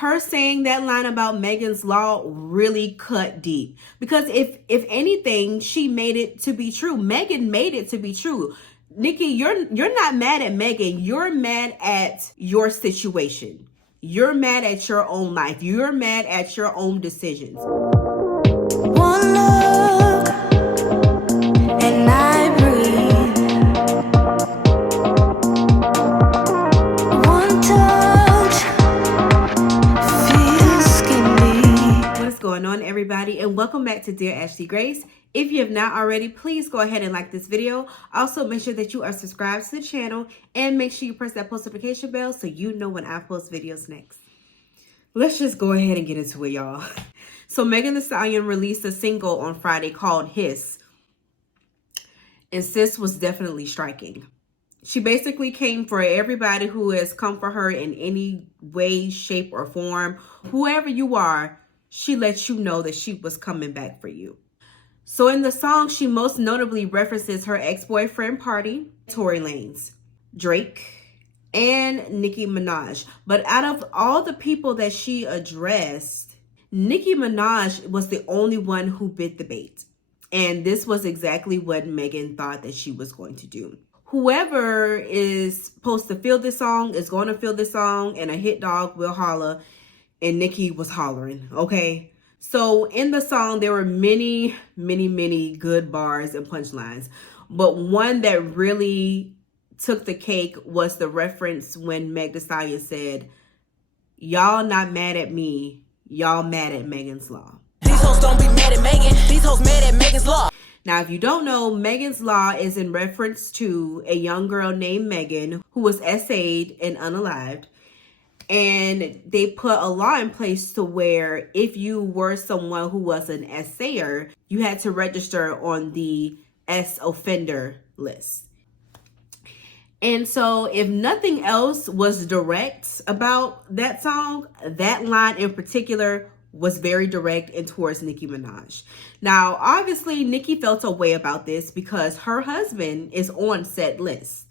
her saying that line about Megan's Law really cut deep, because if anything, she made it to be true. Megan made it to be true. Nicki, you're not mad at Megan. You're mad at your situation. You're mad at your own life. You're mad at your own decisions. One look and I breathe. One touch feels skinny. What is going on, everybody, and welcome back to Dear Ashley Grace. If you have not already, please go ahead and like this video. Also, make sure that you are subscribed to the channel and make sure you press that post notification bell so you know when I post videos next. Let's just go ahead and get into it, y'all. So Megan Thee Stallion released a single on Friday called Hiss. And sis was definitely striking. She basically came for everybody who has come for her in any way, shape, or form. Whoever you are, she let you know that she was coming back for you. So in the song, she most notably references her ex-boyfriend Party, Tory Lanez, Drake, and Nicki Minaj. But out of all the people that she addressed, Nicki Minaj was the only one who bit the bait. And this was exactly what Megan thought that she was going to do. Whoever is supposed to feel this song is going to feel this song, and a hit dog will holler, and Nicki was hollering, okay? So in the song, there were many good bars and punchlines. But one that really took the cake was the reference when Meg Thee Stallion said, "Y'all not mad at me, y'all mad at Megan's Law." These hoes don't be mad at Megan. These hoes mad at Megan's Law. Now, if you don't know, Megan's Law is in reference to a young girl named Megan who was SA'd and unalived. And they put a law in place to where if you were someone who was an SA'er, you had to register on the S offender list. And so if nothing else was direct about that song, that line in particular was very direct and towards Nicki Minaj. Now, obviously, Nicki felt a way about this because her husband is on said list.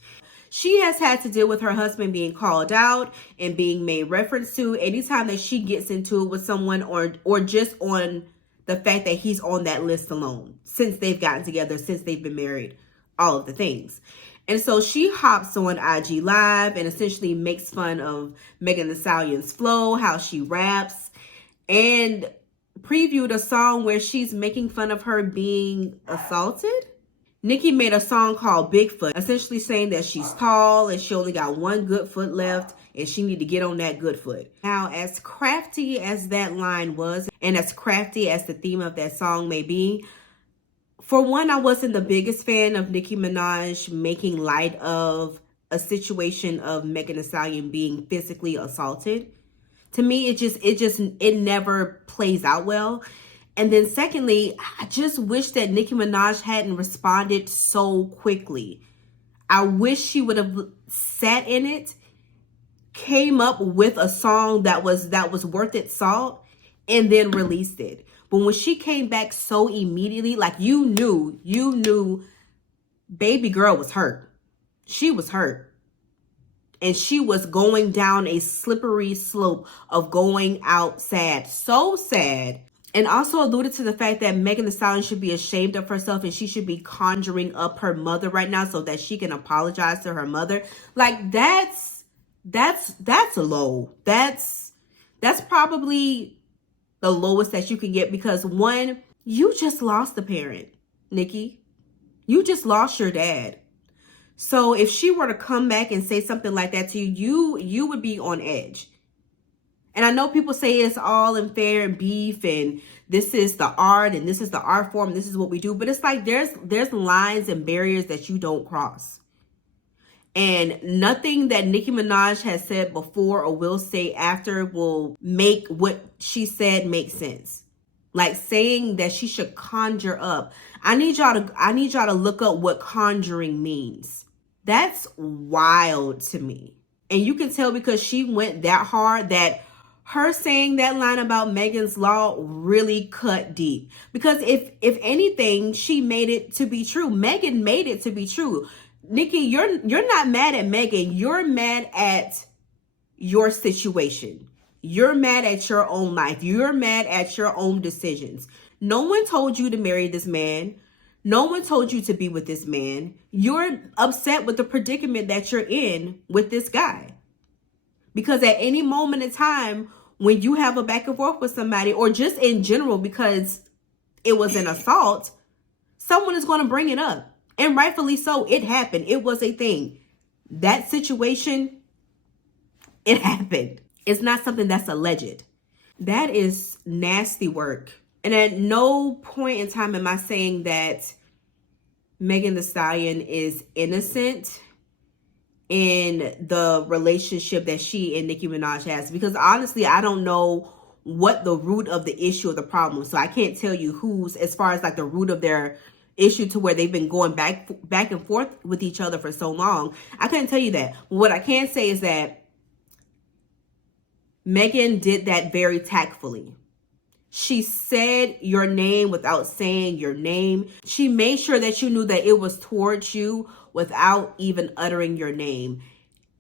She has had to deal with her husband being called out and being made reference to anytime that she gets into it with someone, or just on the fact that he's on that list alone, since they've gotten together, since they've been married, all of the things. And so she hops on IG Live and essentially makes fun of Megan Thee Stallion's flow, how she raps, and previewed a song where she's making fun of her being assaulted. Nicki made a song called Bigfoot, essentially saying that she's tall and she only got one good foot left and she need to get on that good foot. Now, as crafty as that line was and as crafty as the theme of that song may be, for one, I wasn't the biggest fan of Nicki Minaj making light of a situation of Megan Thee Stallion being physically assaulted. To me, it never plays out well. And then secondly, I just wish that Nicki Minaj hadn't responded so quickly. I wish she would have sat in it, came up with a song that was worth its salt, and then released it. But when she came back so immediately, like you knew baby girl was hurt. She was hurt. And she was going down a slippery slope of going out sad. So sad. And also alluded to the fact that Megan Thee Stallion should be ashamed of herself and she should be conjuring up her mother right now so that she can apologize to her mother. Like that's low. That's probably the lowest that you can get, because one, you just lost a parent, Nicki. You just lost your dad. So if she were to come back and say something like that to you, you would be on edge. And I know people say it's all in fair and beef and this is the art and this is the art form, this is what we do. But it's like there's lines and barriers that you don't cross. And nothing that Nicki Minaj has said before or will say after will make what she said make sense. Like saying that she should conjure up. I need y'all to look up what conjuring means. That's wild to me. And you can tell because she went that hard that her saying that line about Megan's Law really cut deep. Because if anything, she made it to be true. Megan made it to be true. Nicki, you're not mad at Megan. You're mad at your situation. You're mad at your own life. You're mad at your own decisions. No one told you to marry this man. No one told you to be with this man. You're upset with the predicament that you're in with this guy. Because at any moment in time, when you have a back and forth with somebody, or just in general, because it was an assault, someone is going to bring it up. And rightfully so. It happened. It was a thing. That situation, it happened. It's not something that's alleged. That is nasty work. And at no point in time am I saying that Megan Thee Stallion is innocent in the relationship that she and Nicki Minaj has. Because honestly, I don't know what the root of the issue or the problem. So I can't tell you who's, as far as like the root of their issue to where they've been going back and forth with each other for so long. I couldn't tell you that. What I can say is that Megan did that very tactfully. She said your name without saying your name. She made sure that you knew that it was towards you without even uttering your name.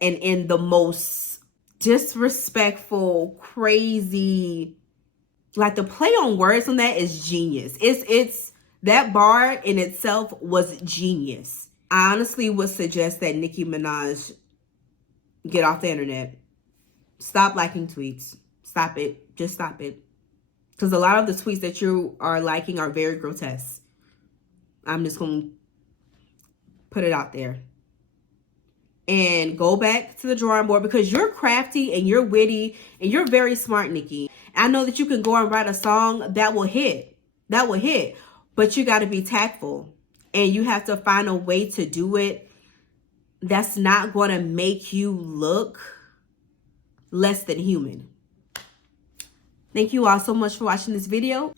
And in the most disrespectful, crazy, like the play on words on that is genius. It's that bar in itself was genius. I honestly would suggest that Nicki Minaj get off the internet. Stop liking tweets. Stop it. Just stop it. Because a lot of the tweets that you are liking are very grotesque. I'm just going to put it out there. And go back to the drawing board, because you're crafty and you're witty and you're very smart, Nicki. I know that you can go and write a song that will hit. That will hit. But you got to be tactful. And you have to find a way to do it that's not going to make you look less than human. Thank you all so much for watching this video.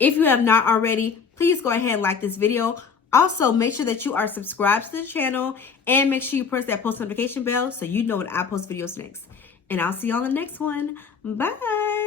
If you have not already, please go ahead and like this video. Also, make sure that you are subscribed to the channel and make sure you press that post notification bell so you know when I post videos next. And I'll see you on the next one. Bye.